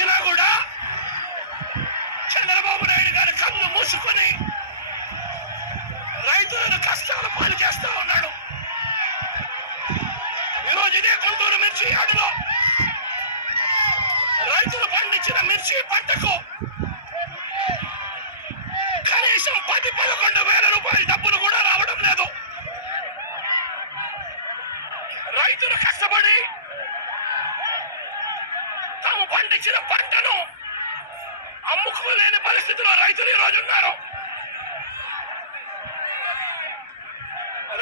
వచ్చినా కూడా చంద్రబాబు నాయుడు గారి కన్ను మూసుకొని రైతులను కష్టాలు పాలు చేస్తాం పంటను అమ్ముకోలేని పరిస్థితిలో రైతులు ఈరోజు ఉన్నారు.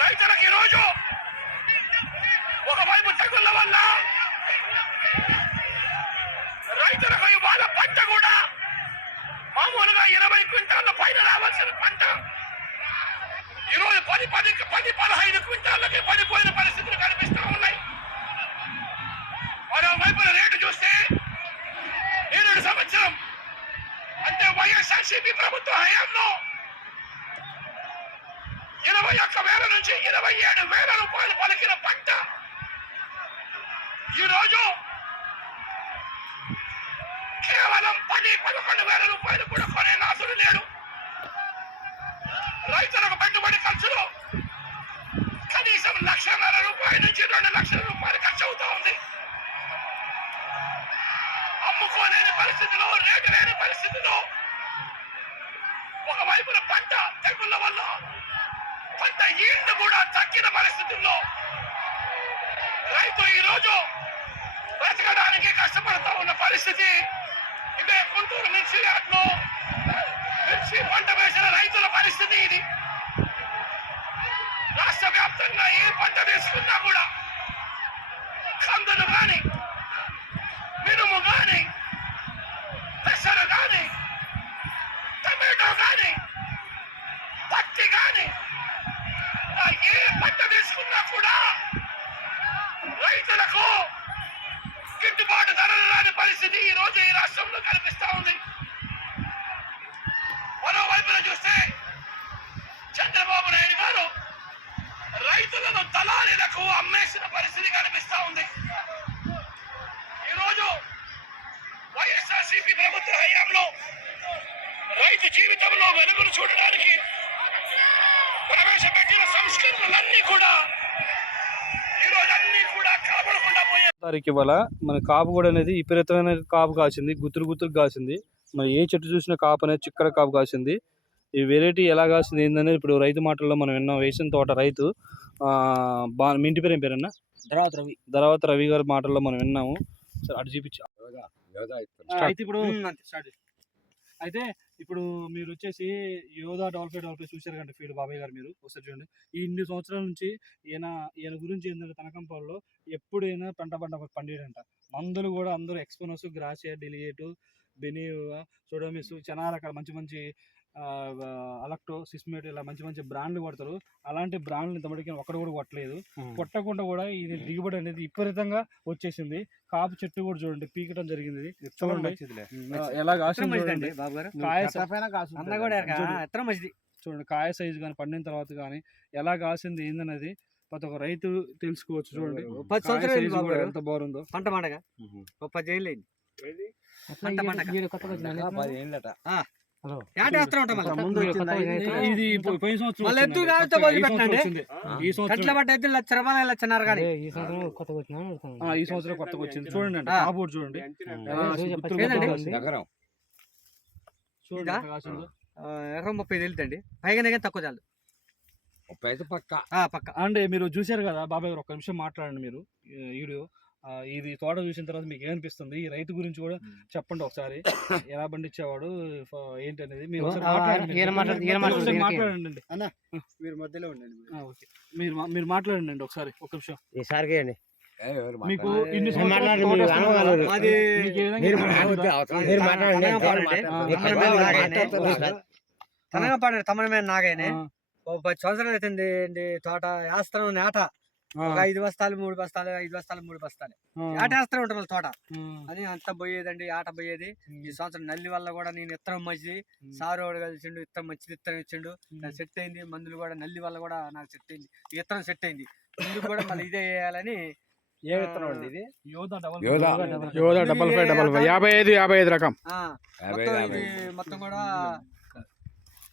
రైతులకు ఈరోజు ఒకవైపు తెగుళ్ళ వల్ల రైతులకు ఇవాళ పంట కూడా మామూలుగా ఇరవై క్వింటాల పైన రావాల్సిన పంట. ఈరోజు పది పది పది పదహైదు క్వింటాళ్ళకి పడిపోయిన పరిస్థితులు కనిపిస్తూ ఉన్నాయి. మరోవైపు రేటు చూస్తే ఏడు సంవత్సరం. అంటే వైఎస్ఆర్సీపీ ప్రభుత్వ హయాంలో ఇరవై ఒక్క వేల నుంచి ఇరవై ఏడు వేల రూపాయలు పలికిన పంట ఈరోజు కేవలం పది పదకొండు వేల రూపాయలు కూడా కొనే నాసుడు లేడు. రైతులకు పెట్టుబడి ఖర్చులు కూడా పరిస్థితుల్లో రైతు ఈరోజు బ్రతకడానికి కష్టపడుతూ ఉన్న పరిస్థితి ఇదే గుంటూరు మిర్చి యార్డ్లో. మిర్చి పంట వేసిన రైతుల పరిస్థితి ఇది. రాష్ట్ర వ్యాప్తంగా ఏ పంట తీసుకున్నా కూడా కందులు కానీ మినుము కానీ పెసరు కానీ టమాటో కానీ పత్తి కానీ ఆ ఏ పంట తీసుకున్నా కూడా రైతులకు గిట్టుబాటు ధరలు రాని పరిస్థితి ఈ రోజు ఈ రాష్ట్రంలో కనిపిస్తా ఉంది. మరోవైపున చూస్తే చంద్రబాబు నాయుడు గారు రైతులను దళారీలకు అమ్మేసిన పరిస్థితి కనిపిస్తా ఉంది. ఈరోజు వైఎస్ఆర్సీపీ ప్రభుత్వ హయాంలో రైతు జీవితంలో వెలుగులు చూడడానికి ప్రవేశపెట్టిన సంస్కరణలన్నీ కూడా ఈరోజు అన్ని కూడా కనబడకుండా పోయాయి తారీఖు ఇవాళ మన కాపు కూడా అనేది విపరీతమైన కాపు కాసింది గుత్తులు గుత్తులు కాసింది. మరి ఏ చెట్టు చూసినా కాపు అనేది చిక్కడ కాపు కాసింది. ఈ వెరైటీ ఎలా కాసింది ఏందనేది ఇప్పుడు రైతు మాటల్లో మనం విన్నాం. వేసిన తోట రైతు ఆ, బా మీ ఇంటి పేరు ఏం పేరన్నా? తర్వాత రవి. ధరావత్ రవి గారి మాటల్లో మనం విన్నాము. సరే అటు చూపించు. అయితే ఇప్పుడు స్టార్ట్ అయితే ఇప్పుడు మీరు వచ్చేసి యోధా డెవలప్ డెవలప్ చూశారు కంటే ఫీడ్ బాబాయ్ గారు మీరు ఒకసారి చూడండి. ఈ ఇన్ని సంవత్సరాల నుంచి ఈయన ఈయన గురించి ఏంటంటే తనకంపాల్లో ఎప్పుడైనా పంట పంట పండిడంట మందులు కూడా అందరూ ఎక్స్పోనస్ గ్రాసియా డిలియేట్ బెనీ సోడోమిస్ చాలా రకాల మంచి మంచి అలక్టో సిస్మేట్ ఇలా మంచి మంచి బ్రాండ్లు కొడతారు. అలాంటి బ్రాండ్లు ఇంతమటికి ఒక్కడు కూడా కొట్టలేదు. కొట్టకుండా కూడా ఇది దిగుబడి అనేది విపరీతంగా వచ్చేసింది. కాపు చెట్టు కూడా చూడండి పీకటం జరిగింది. చూడండి. కాయ సైజు కానీ పండిన తర్వాత కానీ ఎలా కాసింది ఏందనేది ప్రతి ఒక్క రైతు తెలుసుకోవచ్చు చూడండి. ఎంత బాగుందో. పంట పండగ పది ఇది? పోయిన సంవత్సరం మళ్ళీ. ఎత్తు ఈ సంవత్సరం పెట్టండి. వచ్చింది. ఈ కట్ల సంవత్సరం పట్ట అయితే లక్ష రూపాయలు లక్షన్నర కానీ. ఈ సంవత్సరం కొత్తగా వచ్చినా ఆ, ఈ సంవత్సరం కొత్తగా వచ్చింది. చూడండి అండి ఆ. కాబోర్డు చూడండి. ఎకరం ముప్పై వెళ్తండి పైగానే కానీ తక్కువ చాలు. ముప్పై అయితే పక్క. ఆ, పక్క. అంటే మీరు చూశారు కదా బాబాయ్ గారు ఒక్క నిమిషం మాట్లాడండి మీరు వీడియో. ఇది తోట చూసిన తర్వాత మీకు ఏమనిపిస్తుంది ఈ రైతు గురించి కూడా చెప్పండి ఒకసారి. ఎలా పండించేవాడు? ఏంటి అనేది మీరు మాట్లాడండి. మాట్లాడండి మీరు మధ్యలో ఉండండి ఆ, ఓకే. మీరు మీరు మాట్లాడండి అండి ఒకసారి ఒక నిమిషం. ఈసారికి అండి. మీకు మాట్లాడండి. ఇన్ని. తనగా పాడారు మీద నాగైనే పది సంవత్సరాలు అవుతుంది అండి తోట? వేస్తాను నేట ఒక ఐదు బస్తాలు మూడు బస్తాలు ఐదు బస్తాలు మూడు బస్తాలు. ఆట వేస్తూనే ఉంటాం వాళ్ళ తోట. అని అంత పోయేదండి ఆట పోయేది. ఈ సంవత్సరం నల్లి వల్ల కూడా నేను ఇత్తనం మంచిది సారు వాడు కలిసిండు ఇత్తనం మంచిది ఇత్తనం ఇచ్చిండు. నాకు సెట్ అయింది మందులు కూడా నల్లి వల్ల కూడా నాకు సెట్ అయింది. ఇత్తనం సెట్ అయింది. ముందుకు కూడా మళ్ళీ ఇదే వేయాలని ఏ విత్తనం అండి ఇది? యోధా డబల్ యోధా. డబల్ యోధా డబల్ ఫైవ్ డబల్ ఫైవ్. యాభై ఐదు యాభై ఐదు రకం. మొత్తం కూడా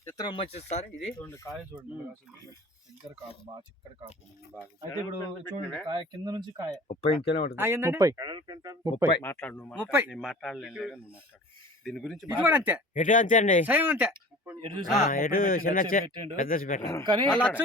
విత్తనం మంచిది సార్ ఇది. చూడండి కాయ చూడండి దగ్గర కాపు బాగా చిక్కటి కాపు. అయితే ఇప్పుడు చూడండి కాయ కింద నుంచి కాయ. ముప్పై ఆ, ఉంటుంది? ముప్పై. ముప్పై. మాట్లాడు నువ్వు ముప్పై. నేను మాట్లాడలేను నువ్వు మాట్లాడు. దీని గురించి ఇది కూడా అంతే. ఎటు అంతే అండి? సేమ్ అంతే. ఎటు చిన్న. పెద్ద కానీ ఆ లచ్చ